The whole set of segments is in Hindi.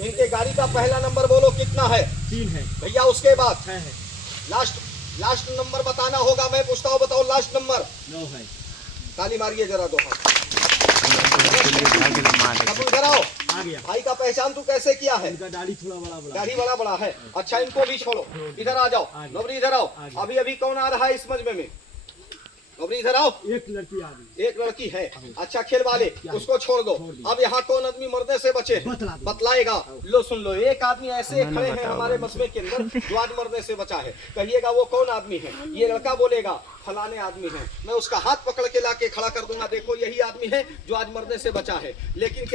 इनके गाड़ी का पहला नंबर बोलो कितना है? 3 है भैया। उसके बाद 6 है लास्ट नंबर बताना होगा। मैं पूछता हूँ, बताओ लास्ट नंबर। 9 है। ताली मारिए जरा दो हाथ। अब इधर आओ। आ गया भाई का पहचान तू कैसे किया है? इनका दाढ़ी थोड़ा बड़ा दाढ़ी बड़ा बड़ा है। अच्छा, इनको भी छोड़ो, इधर आ जाओ। नौबरी इधर आओ। अभी अभी कौन आ रहा है इस मजमे में? नौबरी इधर आओ। एक लड़की आ गई। एक लड़की है। अच्छा, खेल वाले उसको छोड़ दो। अब यहाँ कौन आदमी मरने से बचे? बतलाएगा। लो सुन लो, एक आदमी ऐसे खड़े हैं हमारे मसमे के अंदर जो आज मरने से बचा है। कहिएगा वो कौन आदमी है? ये लड़का बोलेगा फलाने आदमी है। मैं उसका हाथ पकड़ के लाके खड़ा कर दूंगा, देखो यही आदमी है जो आज मरने से बचा है। लेकिन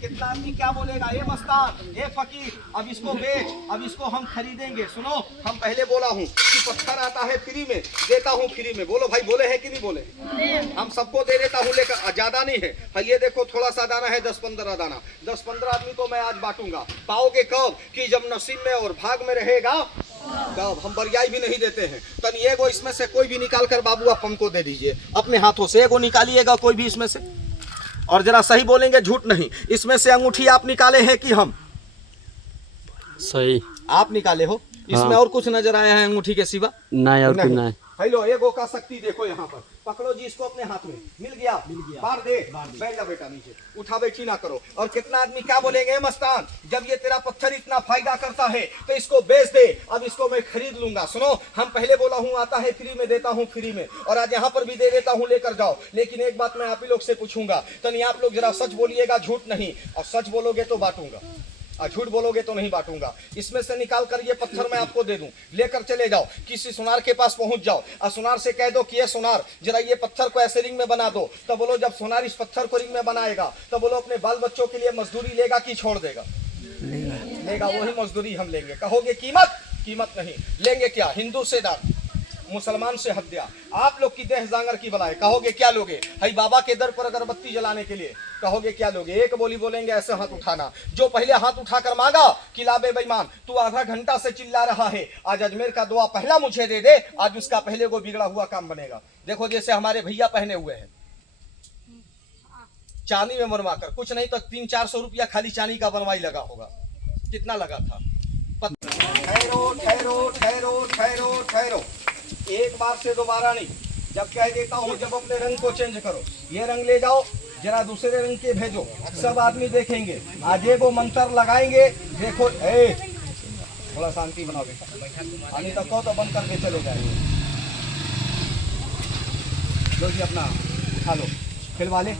कितना आदमी क्या बोलेगा? ए मस्तान, ए फकीर, अब इसको बेच, अब इसको हम खरीदेंगे। सुनो, हम पहले बोला हूँ कि पत्थर आता है फ्री में, देता हूँ फ्री में। बोलो भाई, बोले है कि नहीं बोले? हम सबको दे देता हूँ, लेकर ज्यादा नहीं है। ये देखो थोड़ा सा दाना है, 10-15 दाना। 10-15 आदमी को मैं आज बांटूंगा। पाओगे कब? कि जब नसीब में और भाग में रहेगा तब। हम बरियाई भी नहीं देते हैं। तब ये गो इसमें से कोई भी निकाल कर बाबू आप हमको दे दीजिए अपने हाथों से। एगो निकालिएगा कोई भी इसमें से, और जरा सही बोलेंगे, झूठ नहीं। इसमें से अंगूठी आप निकाले हैं कि हम? सही आप निकाले हो। इसमें और कुछ नजर आया है अंगूठी के सिवा? नहीं और कुछ नहीं। हेलो, एगो का शक्ति देखो यहाँ पर। पकड़ो जी इसको अपने हाथ में। मिल गया? बार दे। बैठ जा बेटा नीचे, उठा बैठी ना करो। और कितना आदमी क्या बोलेंगे? मस्तान, जब ये तेरा पत्थर इतना फायदा करता है तो इसको बेच दे, अब इसको मैं खरीद लूंगा। सुनो, हम पहले बोला हूँ आता है फ्री में, देता हूँ फ्री में, और आज यहाँ पर भी दे देता हूँ, लेकर जाओ। लेकिन एक बात मैं आप ही लोग से पूछूंगा, तनी आप लोग जरा सच बोलिएगा, झूठ नहीं। और सच बोलोगे तो बांटूंगा, और झूठ बोलोगे तो नहीं बांटूंगा। इसमें से निकाल कर ये पत्थर मैं आपको दे दूं, लेकर चले जाओ, किसी सुनार के पास पहुंच जाओ और सुनार से कह दो कि ये सुनार जरा ये पत्थर को ऐसे रिंग में बना दो। तो बोलो जब सुनार इस पत्थर को रिंग में बनाएगा तो बोलो अपने बाल बच्चों के लिए मजदूरी लेगा कि छोड़ देगा? लेगा। वही मजदूरी हम लेंगे। कहोगे कीमत? कीमत नहीं लेंगे। क्या? हिंदू से दान, मुसलमान से हत्या, आप लोग की देह जांगर की बलाए। कहोगे क्या लोगे? हई बाबा के दर पर अगरबत्ती जलाने के लिए कहोगे क्या लोगे? एक बोली बोलेंगे, ऐसे हाथ उठाना। जो पहले हाथ उठाकर मांगा कि लाबे बेईमान, तू आधा घंटा से चिल्ला रहा है, आज अजमेर का दुआ पहला मुझे दे दे, आज उसका पहले को बिगड़ा हुआ काम बनेगा। देखो जैसे हमारे भैया पहने हुए हैं चांदी में बनवा कर, कुछ नहीं तो 300-400 रुपया खाली चांदी का बनवाई लगा होगा। कितना लगा था? ठहरो ठहरो ठहरो ठहरो ठहरो, एक बार से दोबारा नहीं। जब कह देता हूँ जब अपने रंग को चेंज करो, ये रंग ले जाओ, जरा दूसरे रंग के भेजो, सब आदमी देखेंगे। आज वो मंत्र लगाएंगे, देखो। थोड़ा शांति बनाओ बेटा, आने तक कहो तो बंद करके चले जाएंगे। लो जी अपना उठा लो। खेल वाले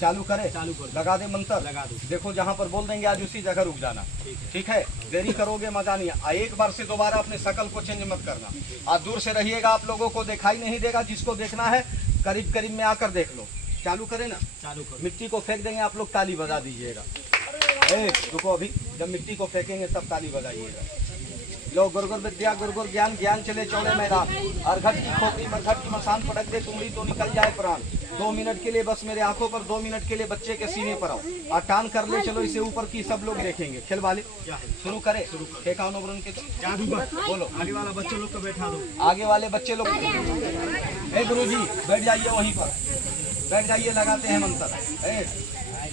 चालू करे, चालू कर, लगा दे मंत्र, लगा दो। देखो जहाँ पर बोल देंगे आज उसी जगह रुक जाना, ठीक है? देरी करोगे मजा नहीं। एक बार से दोबारा अपने शकल को चेंज मत करना। आज दूर से रहिएगा, आप लोगों को दिखाई नहीं देगा। जिसको देखना है करीब करीब में आकर देख लो। चालू करें ना? चालू करो। मिट्टी को फेंक देंगे, आप लोग ताली बजा दीजिएगा। रुको, अभी जब मिट्टी को फेंकेंगे तब ताली बजाइएगा। लो, गुरगुर विद्या गुरगुर ज्ञान, ज्ञान चले चौड़े मैदान। अरघट की खोपड़ी मरघट की मसान पटक दे, तुमरी तो निकल जाए प्राण। 2 मिनट के लिए बस मेरे आंखों पर, 2 मिनट के लिए बच्चे के सीने पर आओ और टान कर ले चलो इसे ऊपर की, सब लोग देखेंगे। खेल वाले शुरू करे। फेंका नोबरन के तो बोलो, आगे वाला बच्चे लोग को बैठा दो। आगे वाले बच्चे लोग, गुरुजी बैठ जाइए वहीं पर, बैठ जाइए, लगाते हैं मंत्र।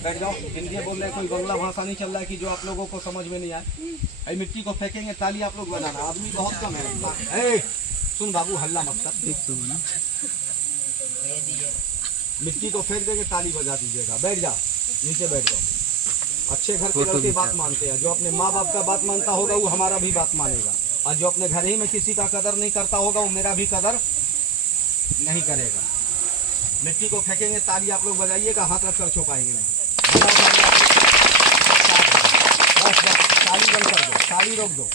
बैठ जाओ। हिंदी बोल रहे, कोई बंगला भाषा नहीं चल रहा है कि जो आप लोगों को समझ में नहीं आए। मिट्टी को फेंकेंगे, ताली आप लोग बजाना। आदमी बहुत कम है। सुन बाबू, हल्ला मत कर। मिट्टी को फेंक देंगे, ताली बजा दीजिएगा। बैठ जाओ, नीचे बैठ जाओ। अच्छे घर के लड़के बात मानते हैं। जो अपने माँ बाप का बात मानता होगा वो हमारा भी बात मानेगा, और जो अपने घर ही में किसी का कदर नहीं करता होगा वो मेरा भी कदर नहीं करेगा। मिट्टी को फेंकेंगे, ताली आप लोग बजाइएगा, हाथ रख कर छुपाएंगे नहीं। बस ताली बंद कर दो, ताली रोक दो।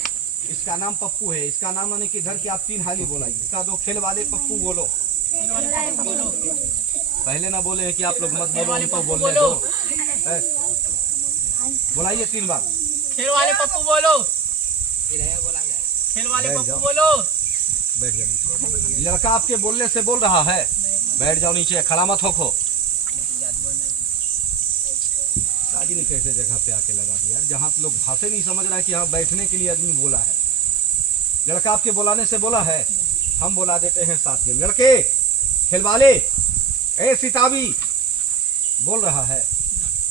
इसका नाम पप्पू है। इसका नाम आने के घर की आप 3 हाली बोलाइए। इसका 2 खेल वाले पप्पू बोलो। पहले ना बोले हैं कि आप लोग मत बोलो, उनको बोलने दो। बोलाइए 3 बार। खेल वाले पप्पू बोलो, खेल वाले पप्पू बोलो। बैठ जाओ। लड़का आपके बोलने से बोल रहा है, बैठ जाओ नीचे, खड़ा मत होखो। शादी ने कैसे जगह पे आके लगा दिया जहाँ लोग भाषा नहीं समझ रहा है कि यहाँ बैठने के लिए आदमी बोला है। लड़का आपके बुलाने से बोला है, हम बुला देते हैं साथ में। लड़के खेल वाले, ए सिताबी बोल रहा है,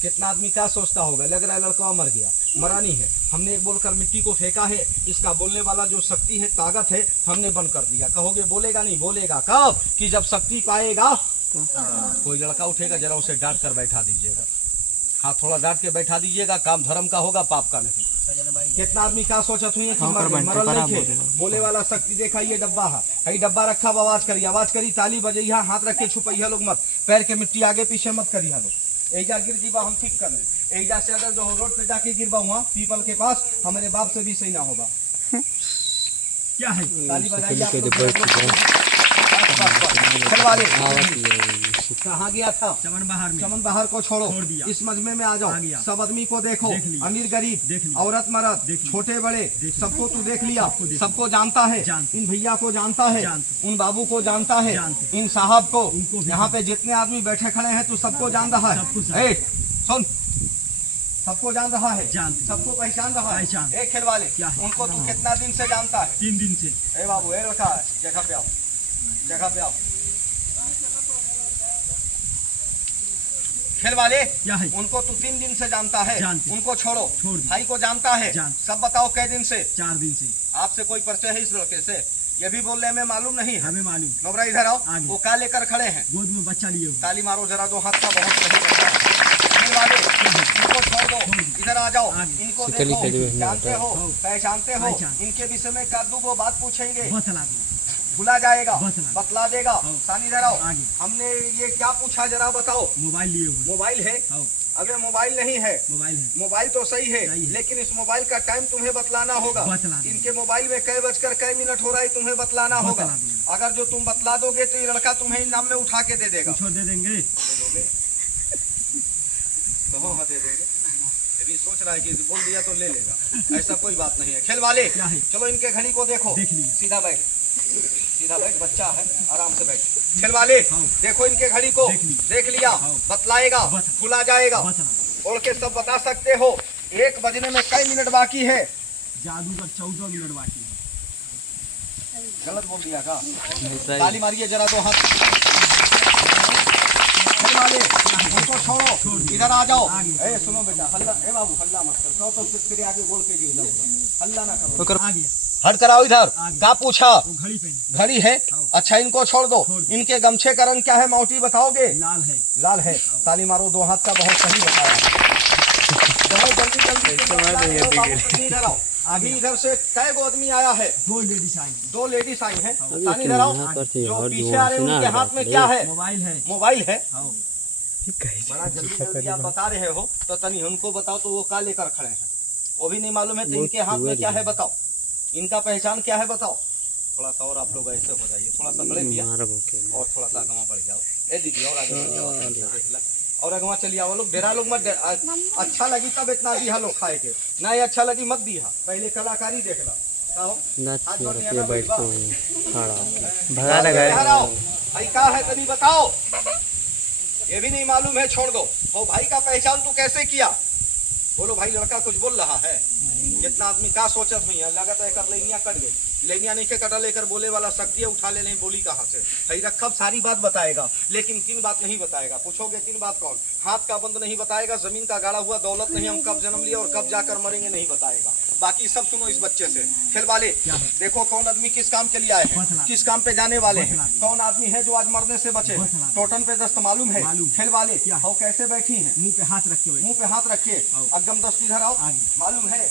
कितना आदमी क्या सोचता होगा, लग रहा है लड़का मर गया, मरा नहीं है। हमने एक बोलकर मिट्टी को फेंका है, इसका बोलने वाला जो शक्ति है, ताकत है, हमने बंद कर दिया। कहोगे बोलेगा नहीं, बोलेगा कब, कि जब शक्ति पाएगा। कोई लड़का उठेगा, जरा उसे डांट कर बैठा दीजिएगा। हाँ, थोड़ा डांट के बैठा दीजिएगा, काम धर्म का होगा, पाप का नहीं। कितना आदमी क्या सोचत हुई है कि मरल नहीं थे, बोले वाला शक्ति देखा, ये डब्बा है, डब्बा रखा, आवाज करी, ताली बजैया, हाथ रख के छुपैया लोग मत, पैर के मिट्टी आगे पीछे मत करिया लोग। एजा गिर जीवा हम ठीक कर ले, एजा से अगर जो रोड पे जाके गिरवा हुआ पीपल के पास, हमारे बाप से भी सही ना होगा। क्या है? ताली बजाइए। वाले कहाँ गया था? चमन बाहर में। चमन बाहर को छोड़ो, दिया। इस मजमे में आ जाओ। सब आदमी को देखो, अमीर गरीब, औरत मर्द, छोटे बड़े, सबको तू देख लिया, सबको जानता है। इन भैया को जानता है, उन बाबू को जानता है, इन साहब को, यहाँ पे जितने आदमी बैठे खड़े हैं तू सबको जान रहा है। सुन, सबको जान रहा है, सबको पहचान रहा है। एक खेल वाले, उनको तू कितना दिन से जानता है? 3 दिन से। ए बाबू, ए रखा है, जगह पे आओ, जगह पे आओ। खेल वाले, क्या है? उनको तू 3 दिन से जानता है, उनको छोड़ो, भाई को जानता है, सब बताओ कै दिन से? 4 दिन से। आपसे कोई परिचय है इस लड़के से? ये भी बोल रहे हमें मालूम नहीं है। हमें मालूम। नोबरा इधर आओ, वो क्या लेकर खड़े हैं? गोद में बच्चा लिए। ताली मारो जरा, दो हाथ का बहुत सही बच्चा है। खेल वाले, इनको छोड़ दो, इधर आ जाओ, इनको देखो, जानते हो, पहचानते हो, इनके विषय में कद्दू को बात पूछेंगे, भुला जाएगा, बतला देगा। सानी इधर आओ, हमने ये क्या पूछा जरा बताओ? मोबाइल लिए हुए। मोबाइल है? अगर मोबाइल नहीं है, मोबाइल तो सही है, लेकिन इस मोबाइल का टाइम तुम्हें बतलाना होगा। इनके मोबाइल में कै बजकर कै मिनट हो रहा है तुम्हें बतलाना होगा। अगर जो तुम बतला दोगे तो ये लड़का तुम्हें इनाम में उठा के दे देगा। दे देंगे तो हाँ दे देंगे। अभी सोच रहा है कि बोल दिया तो ले लेगा, ऐसा कोई बात नहीं है। खेल वाले, चलो इनके घड़ी को देखो, सीधा बैठ, सीधा बैठ, बच्चा है, आराम से बैठ। खेल वाले, देखो इनके घड़ी को, देख लिया, बतलाएगा, खुला जाएगा, ओढ़ के सब बता सकते हो। 1 बजने में कई मिनट बाकी है? जादू का 14 मिनट बाकी है। गलत बोल दिया का? ताली मारिए जरा, दो हाथ। खेल वाले, उनको छोड़ो, इधर आ जाओ। ए सुनो बेटा, हल्ला, ए बाबू हल्ला मत करो, तो फिर आगे बोल के गिर जाऊंगा, हल्ला ना करो। आ गया। हट कराओ इधर। क्या पूछा? घड़ी पहनी। घड़ी है? अच्छा, इनको छोड़ दो। इनके गमछे का रंग क्या है माउटी बताओगे? लाल है। लाल है। ताली मारो, दो हाथ का बहुत सही बताया। जल्दी जल्दी इधर आओ। अभी इधर से कै गो आदमी आया है? 2 लेडीज आई। 2 लेडीज आई है। ताली इधर आओ। जो पीछे आ रहे हैं उनके हाथ में क्या है? मोबाइल है। मोबाइल है? बड़ा जल्दी जल्दी आप बता रहे हो, तो तनी उनको बताओ तो वो क्या लेकर खड़े हैं? वो भी नहीं मालूम है तो इनके हाथ में क्या है बताओ? इनका पहचान क्या है बताओ? थोड़ा सा और आप लोग ऐसे हो जाइए, थोड़ा सा बड़े भैया, और थोड़ा सा अगवा बढ़ जाओ। ए दीदी और आगे बढ़ जाओ, और अगवा चलिए आओ लोग। डेरा लोग मत, अच्छा लगी तब इतना दिया लोग खाए के, नहीं अच्छा लगी मत दिया, पहले कलाकारी देख ला। का है तनी बताओ? ये भी नहीं मालूम है, छोड़ दो। और भाई का पहचान तू कैसे किया? बोलो भाई, लड़का कुछ बोल रहा है? कितना आदमी का सोचत हुई है, लगा तो कर लेनिया कट गई, लेनिया नहीं के कटा लेकर बोले वाला शक्ति उठा ले, नहीं बोली कहाँ से? भाई रखब सारी बात बताएगा, लेकिन 3 बात नहीं बताएगा। पूछोगे 3 बात कौन? हाथ का बंद नहीं बताएगा, जमीन का गाड़ा हुआ दौलत नहीं, हम कब जन्म लिया और कब जाकर मरेंगे नहीं बताएगा। बाकी सब सुनो इस बच्चे से। खेल वाले, देखो कौन आदमी किस काम के लिए आए हैं, किस काम पे जाने वाले हैं, कौन आदमी है जो आज मरने से बचे। टोटन पे दस्त मालूम है? खेल वाले, वो कैसे बैठी है? मुंह पे हाथ रखे। मुंह पे हाथ रखे, अगम दस्त इधर आओ। मालूम है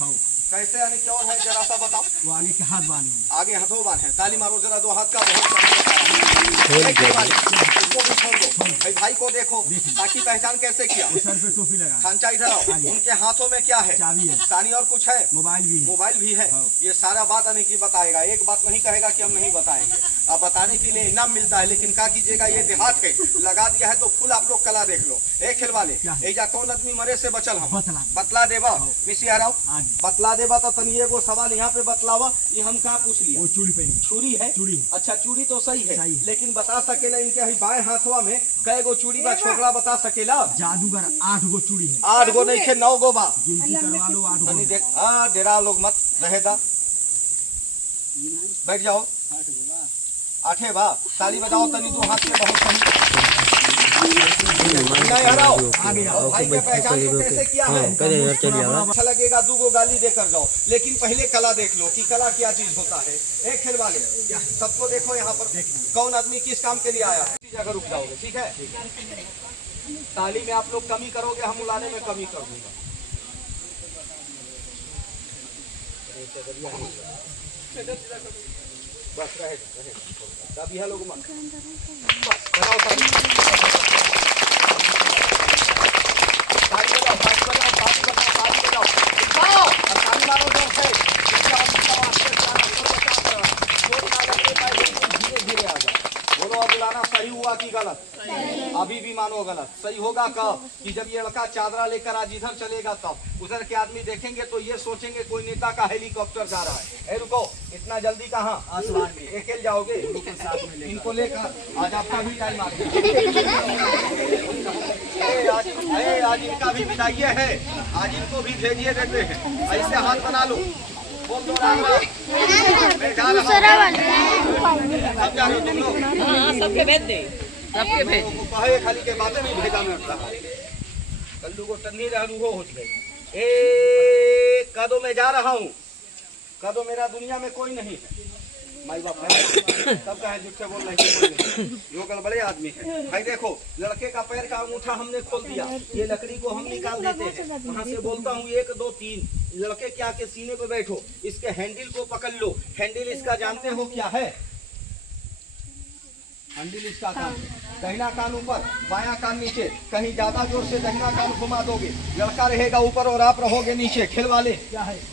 कैसे, यानी क्या है जरा सा बताओ? वो आगे के हाथ बांधे, आगे हाथों बांधे। ताली मारो जरा, 2 हाथ का बहुत इसको भी छोड़ दो। भाई को देखो, ताकि पहचान कैसे किया? सर पे टोपी लगा। खांचा इधर आओ। उनके हाथों में क्या है? चाबी है। सानी और कुछ है? मोबाइल भी है। मोबाइल भी है। ये सारा बात आने की बताएगा, एक बात नहीं कहेगा कि हम नहीं बताएंगे। अब बताने के लिए इनाम मिलता है, लेकिन क्या कीजिएगा, ये देहात है, लगा दिया है तो फुल आप लोग कला देख लो। एक खेल वाले, एजा कौन आदमी मरे से बचल? हम बतला देवा। मिसी हराओ, बतला देवा तो तनी एगो सवाल यहाँ पे बतलावा, ये हम कहाँ पूछ लिया? वो चूड़ी पहनी। चूड़ी है? चूड़ी। अच्छा, चूड़ी तो सही है, लेकिन बता सकेला इनके बाएं हाथवा में कै गो चूड़ी बा? छोकरा बता सकेला? जादूगर 8 गो चूड़ी है। 8 गो नहीं खे, 9 गो बा। गिनती करवा लो। 8 गो। देख, डेरा लोग मत रहेगा, बैठ जाओ। 8 बा। ताली बजाओ तनी, 2 हाथ से बहुत सही। नहीं हराओ। और भाई के पहचान को कैसे किया है? अच्छा लगेगा दूगो गाली देकर जाओ, लेकिन पहले कला देख लो कि कला क्या चीज होता है। एक खेल वाले सबको देखो यहाँ पर कौन आदमी किस काम के लिए आया है, इसी जगह रुक जाओगे, ठीक है? ताली में आप लोग कमी करोगे, हम उलाने में कमी कर दूंगा। बस रहेगा तब यह लोग मत बस बनाओ ताली बजाओ, ताली बजाओ, ताली बजाओ, ताली बजाओ, उठाओ और ताली मारो जोर से। धीरे धीरे आ जाओ। बोलो अब बुलाना सही हुआ कि गलत? अभी भी मानो गलत। सही होगा कब? कि जब ये लड़का चादरा लेकर आज इधर चलेगा तब उधर के आदमी देखेंगे तो ये सोचेंगे कोई नेता का हेलीकॉप्टर जा रहा है। ए रुको, इतना जल्दी कहाँ? आसमान में अकेले जाओगे? इनको लेकर आज आपका भी टाइम आ गया। आज इनका भी विदाई है, आज इनको भी भेजिए देते हैं। ऐसे हाथ बना लो, बोल दो राम राम। मैं जा रहा हूं। सब जा रहे हो तुम लोग? सबके भेज दे, सबके भेज। कहे खाली के बातें नहीं भेजा में रहा कल्लू को टन्नी रहलू हो गई। ए कदो मैं जा रहा हूँ, कदो मेरा दुनिया में कोई नहीं है। माई बाप है तब कहे झूठे बोल रहे कोई नहीं, जो गड़बड़े आदमी है। भाई देखो, लड़के का पैर का अंगूठा हमने खोल दिया, ये लकड़ी को हम निकाल देते हैं। वहाँ से बोलता हूँ 1 2 3, लड़के क्या के सीने पे बैठो, इसके हैंडल को पकड़ लो। हैंडल इसका जानते हो क्या है? हैंडल इसका कान, दाहिना कान ऊपर, बायां कान नीचे। कहीं ज्यादा जोर से दाहिना कान घुमा दोगे, लड़का रहेगा ऊपर और आप रहोगे नीचे। खेल वाले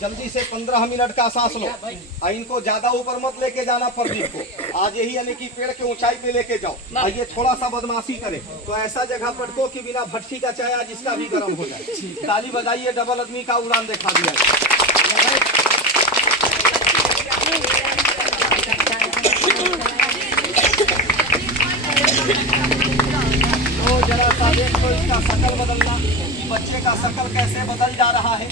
जल्दी से 15 मिनट का सांस लो। इनको ज्यादा ऊपर मत लेके जाना प्रदीप को, आज यही यानी कि पेड़ के ऊंचाई पे लेके जाओ। और ये थोड़ा सा बदमाशी करे तो ऐसा जगह पटको कि बिना भट्टी का चाय आज इसका भी गर्म हो जाए। ताली बजाइए, डबल आदमी का उड़ान दिखा दिया। जरा सा देखो इसका शकल बदलना, कि बच्चे का शकल कैसे बदल जा रहा है।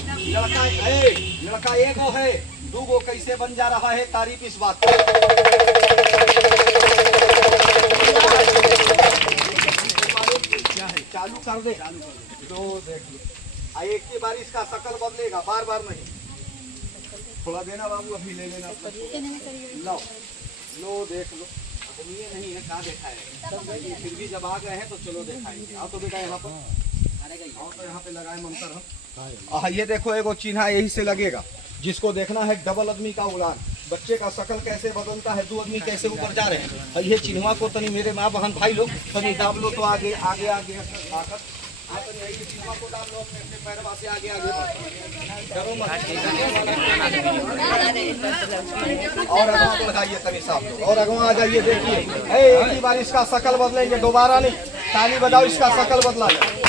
लड़का एगो है, दूगो कैसे बन जा रहा है। तारीफ इस बात की। चालू कर दे, तो देख लो एक ही बार इसका शकल बदलेगा, बार बार नहीं। थोड़ा देना बाबू, अभी ले लेना। लो लो देख लो, ये नहीं है कहाँ देखा है, फिर भी जब आ गए हैं तो चलो दिखाएंगे। आओ तो बेटा यहाँ पर, आओ तो यहाँ पे लगाए मंत्र हम। ये देखो एगो चिन्हा यही से लगेगा, जिसको देखना है डबल आदमी का उड़ान। बच्चे का शकल कैसे बदलता है, 2 आदमी कैसे ऊपर जा रहे हैं। ये चिन्हवा को तनी मेरे माँ बहन भाई लोग तनी दाब लो, तो आगे आगे आगे आकर को डाल लो अपने पैरवा से आगे आगे डरो मत। और अगवा को लगाइए तभी साहब, और अगवा आ जाइए। देखिए एक ही बार इसका शकल बदलेंगे, दोबारा नहीं। ताली बजाओ, इसका शकल बदला जाए।